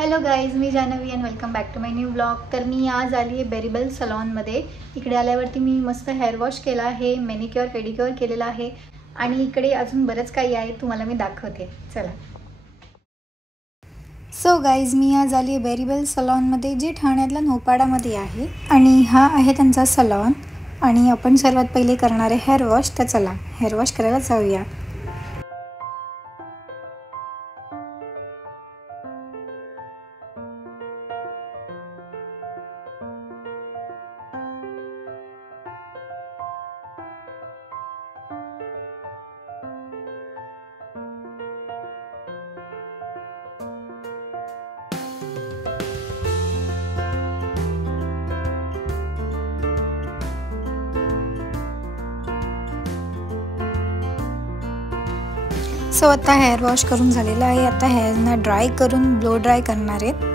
Hello guys, मी Janhavi and welcome back to my new blog. तर मी आज आली आहे बेरीबल सलॉनमध्ये। इकडे आल्यावरती मी मस्त हेअर वॉश केला आहे, मॅनिक्युअर पेडिक्युअर केलेला आहे आणि इकडे अजून बरंच काही आहे, तुम्हाला मी दाखवते। चला। सो गाईज, मी आज आली आहे बेरीबल सलॉनमध्ये, जे ठाण्यातल्या नौपाडामध्ये आहे आणि हा आहे त्यांचा सलॉन। आणि आपण सर्वात पहिले करणार आहे हेअर वॉश। तर चला हेअर वॉश करायला जाऊया। सो आता हेअर वॉश करून झालेला आहे। आता हेअरना ड्राय करून ब्लो ड्राय करणार आहेत।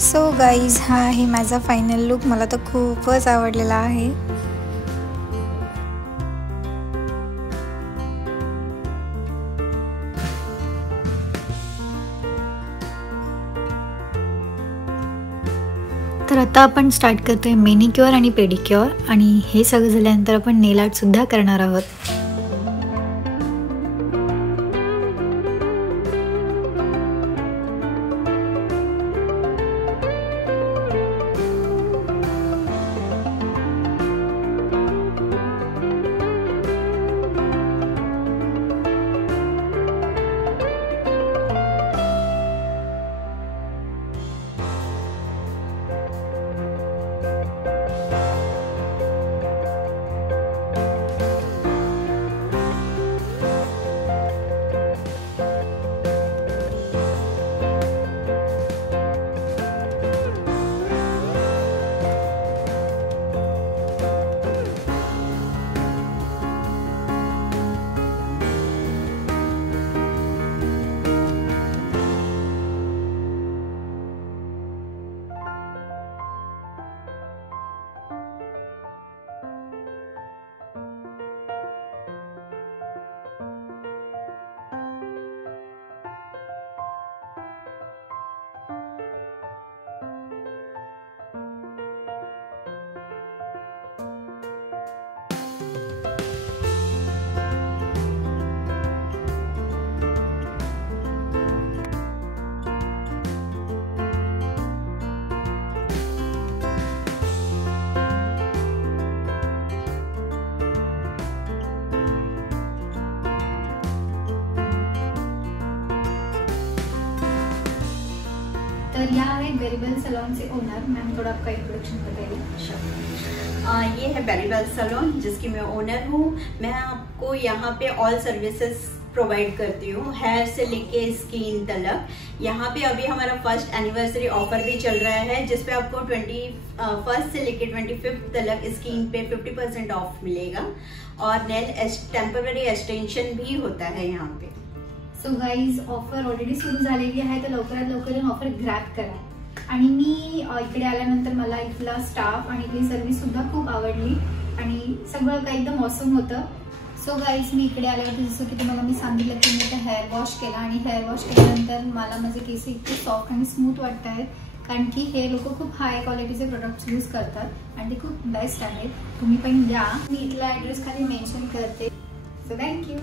सो गाईज, हा आहे माझा फायनल लुक। मला तर खूपच आवडलेला आहे। तर आता आपण स्टार्ट करतोय मॅनिक्युअर आणि पेडिक्युअर, आणि हे सगळं झाल्यानंतर आपण नेल आर्ट सुद्धा करणार आहोत। तर यह है बेरीबल सलॉन से ओनर। मैम, थोड़ा आपका इंट्रोडक्शन बताइए। ये है बेरीबल सलॉन, जिसकी मैं ओनर हूँ। मैं आपको यहाँ पे ऑल सर्विसेज प्रोवाइड करती हूँ, हेयर से लेके स्किन तक। यहाँ पे अभी हमारा फर्स्ट एनिवर्सरी ऑफर भी चल रहा है, जिसपे आपको 21 से लेके 25 तक स्किन पे 50% ऑफ मिलेगा। और नेल टेम्पररी एक्सटेंशन भी होता है यहाँ पे। सो गाईज ऑफर ऑलरेडी सुरू झालेली आहे, तर लवकरात लवकर ऑफर ग्रॅब करा. आणि मी इकडे आल्यानंतर मला इथला स्टाफ आणि इथली सर्व्हिस सुद्धा खूप आवडली आणि सगळं काही एकदम ऑसम होतं. सो गाईज मी इकडे आल्यावरती जसं की तुम्हाला मी सांगितलं की मी इथे हेअर वॉश केला आणि हेअर वॉश केल्यानंतर मला माझे केस इतके सॉफ्ट आणि स्मूथ वाटत आहेत, कारण की हे लोक खूप हाय क्वालिटीचे प्रोडक्ट्स यूज करतात आणि ते खूप बेस्ट आहेत. तुम्ही पण या. मी इथला ॲड्रेस खाली मेन्शन करते. So thank you.